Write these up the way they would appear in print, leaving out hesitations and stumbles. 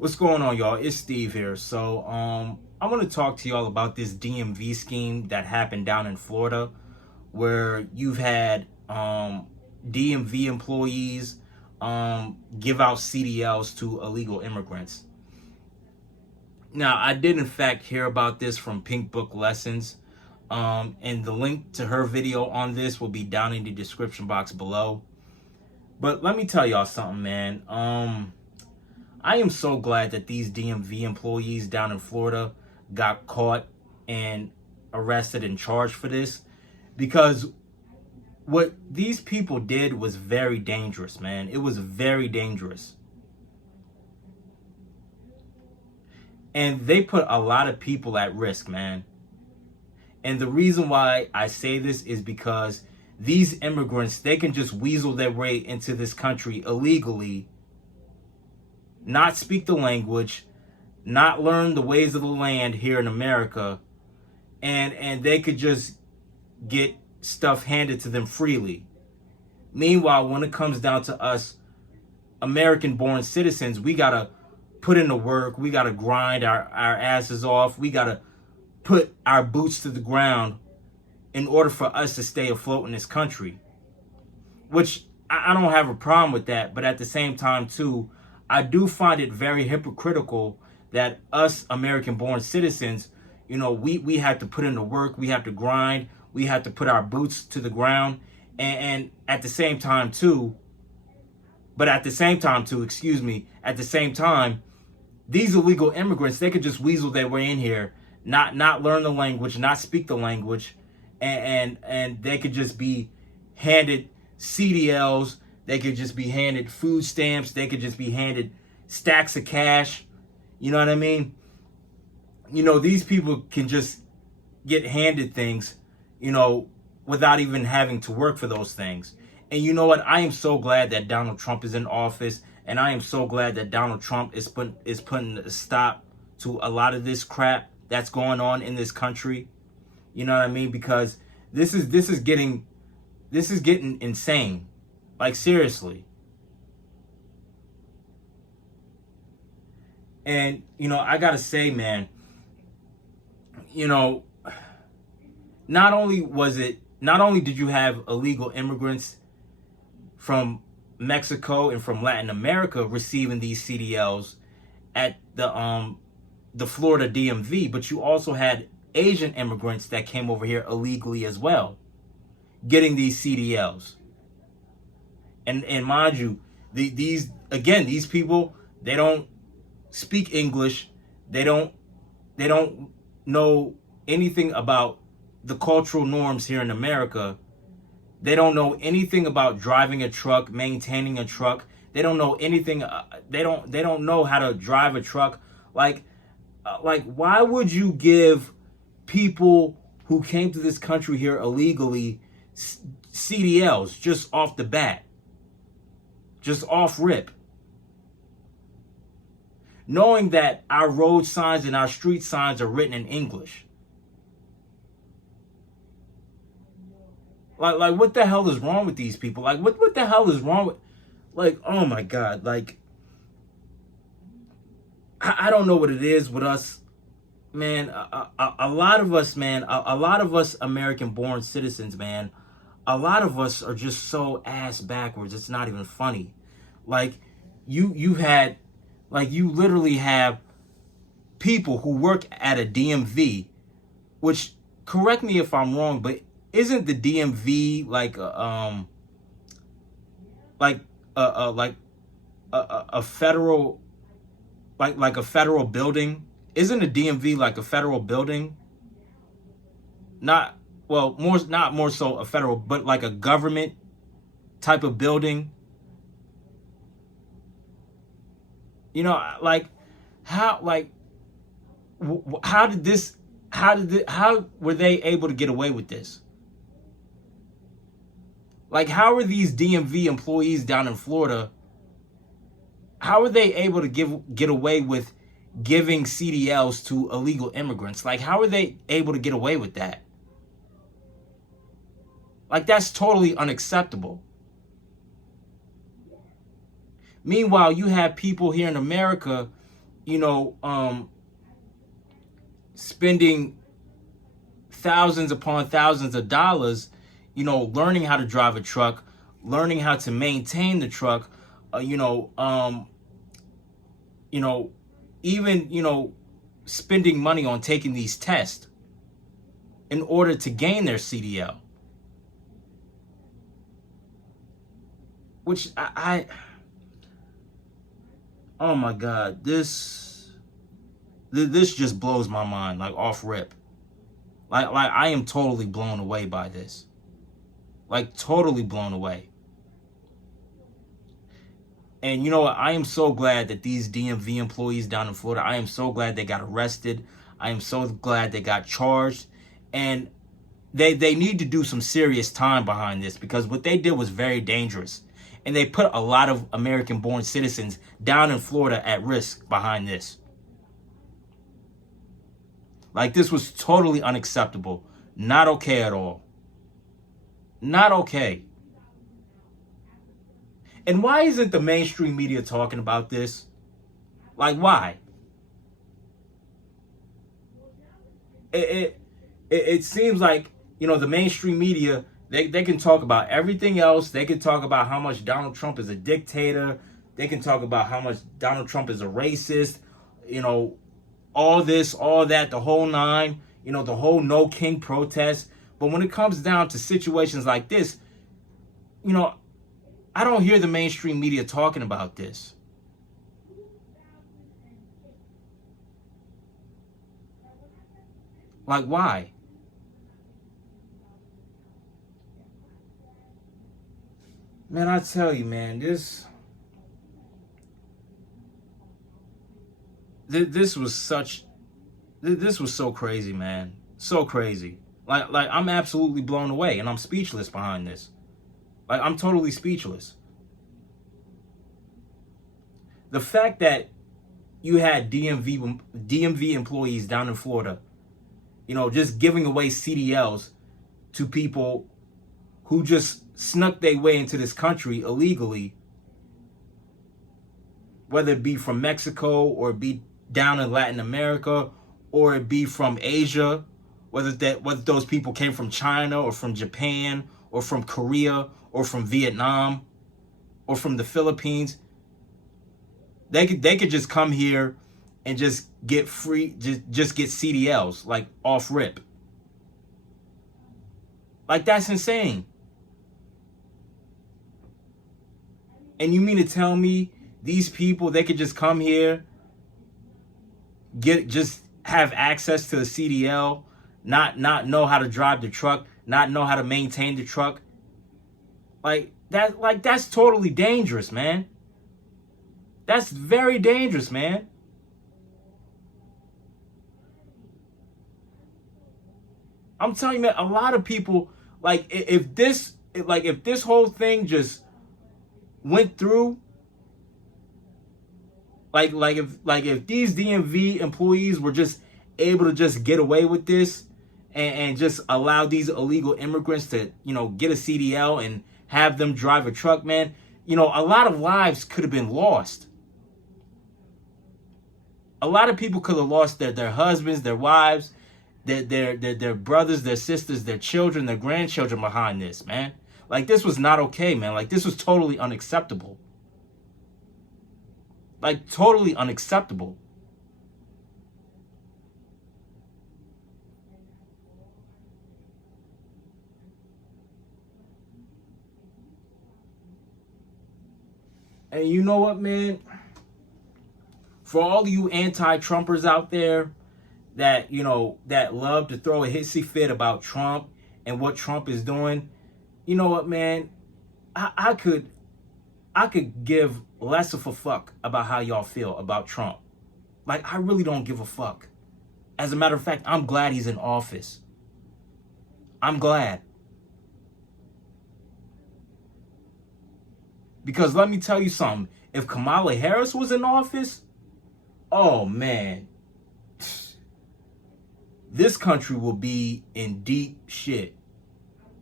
What's going on, y'all? It's Steve here. I want to talk to y'all about this DMV scheme that happened down in Florida, where you've had DMV employees give out CDLs to illegal immigrants. Now, I did in fact hear about this from Pink Book Lessons, and the link to her video on this will be down in the description box below. But let me tell y'all something, man. I am so glad that these DMV employees down in Florida got caught and arrested and charged for this, because what these people did was very dangerous, man. It was very dangerous. And they put a lot of people at risk, man. And the reason why I say this is because these immigrants, they can just weasel their way into this country illegally, not speak the language, not learn the ways of the land here in America, and they could just get stuff handed to them freely. Meanwhile, when it comes down to us American-born citizens, we gotta put in the work, we gotta grind our asses off, we gotta put our boots to the ground in order for us to stay afloat in this country. Which I don't have a problem with that, but at the same time too, I do find it very hypocritical that us American-born citizens, you know, we have to put in the work, we have to grind, we have to put our boots to the ground, and at the same time too, at the same time, these illegal immigrants, they could just weasel their way in here, not learn the language, not speak the language, and they could just be handed CDLs, they could just be handed food stamps, they could just be handed stacks of cash. You know what I mean? You know, these people can just get handed things, you know, without even having to work for those things. And you know what? I am so glad that Donald Trump is in office, and I am so glad that Donald Trump is putting a stop to a lot of this crap that's going on in this country. You know what I mean? Because this is getting insane. Like, seriously. And, you know, I gotta say, man, you know, not only did you have illegal immigrants from Mexico and from Latin America receiving these CDLs at the Florida DMV, but you also had Asian immigrants that came over here illegally as well, getting these CDLs. And mind you, these people, they don't speak English. They don't know anything about the cultural norms here in America. They don't know anything about driving a truck, maintaining a truck. They don't know anything. They don't know how to drive a truck. Like, why would you give people who came to this country here illegally CDLs just off the bat? Just off rip. Knowing that our road signs and our street signs are written in English. Like what the hell is wrong with these people? Like, what the hell is wrong with, like, oh my God, like, I don't know what it is with us, man. A lot of us, man, a lot of us American-born citizens, man, a lot of us are just so ass backwards. It's not even funny. Like, you literally have people who work at a DMV, which, correct me if I'm wrong, but isn't the DMV like a federal, like a federal building? Isn't a DMV like a federal building? Not more so a federal, but like a government type of building. You know, like, how were they able to get away with this? Like, how are these DMV employees down in Florida, how are they able to get away with giving CDLs to illegal immigrants? Like, how are they able to get away with that? Like, that's totally unacceptable. Meanwhile, you have people here in America you know, spending thousands upon thousands of dollars, learning how to drive a truck, learning how to maintain the truck, uh, you know, um, you know, even, spending money on taking these tests in order to gain their CDL. Which oh my God, this just blows my mind, like off rip. Like I am totally blown away by this. Like totally blown away. And you know what? I am so glad that these DMV employees down in Florida, I am so glad they got arrested. I am so glad they got charged. And they need to do some serious time behind this, because what they did was very dangerous. And they put a lot of American-born citizens down in Florida at risk behind this. Like, this was totally unacceptable. Not okay at all. Not okay. And why isn't the mainstream media talking about this? Like, why? It seems like, the mainstream media, they can talk about everything else. They can talk about how much Donald Trump is a dictator. They can talk about how much Donald Trump is a racist. All this, all that, the whole nine, the whole No King protest. But when it comes down to situations like this, I don't hear the mainstream media talking about this. Like, why? Man, I tell you, man, this was so crazy, man. So crazy. Like I'm absolutely blown away, and I'm speechless behind this. Like, I'm totally speechless. The fact that you had DMV employees down in Florida, just giving away CDLs to people who just snuck their way into this country illegally, whether it be from Mexico or it be down in Latin America or it be from Asia, whether those people came from China or from Japan or from Korea or from Vietnam or from the Philippines. They could just come here and just get free, just get CDLs, like, off rip. Like, that's insane. And you mean to tell me these people, they could just come here, just have access to a CDL, not know how to drive the truck, not know how to maintain the truck? That's totally dangerous, man. That's very dangerous, man. I'm telling you, man, a lot of people, like, if this whole thing just went through, if these DMV employees were just able to just get away with this, and just allow these illegal immigrants to, get a CDL and have them drive a truck, man, a lot of lives could have been lost. A lot of people could have lost their husbands, their wives, their brothers, their sisters, their children, their grandchildren behind this, man. Like, this was not okay, man. Like, this was totally unacceptable. Like, totally unacceptable. And you know what, man? For all you anti-Trumpers out there that, that love to throw a hissy fit about Trump and what Trump is doing, you know what, man? I could give less of a fuck about how y'all feel about Trump. Like, I really don't give a fuck. As a matter of fact, I'm glad he's in office. I'm glad. Because let me tell you something. If Kamala Harris was in office, oh man, this country will be in deep shit.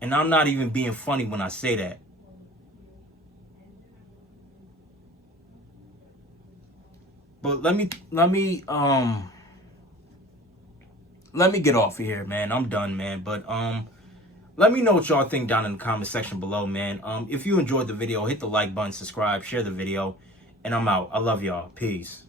And I'm not even being funny when I say that. But let me get off of here, man. I'm done, man. But let me know what y'all think down in the comment section below, man. If you enjoyed the video, hit the like button, subscribe, share the video, and I'm out. I love y'all. Peace.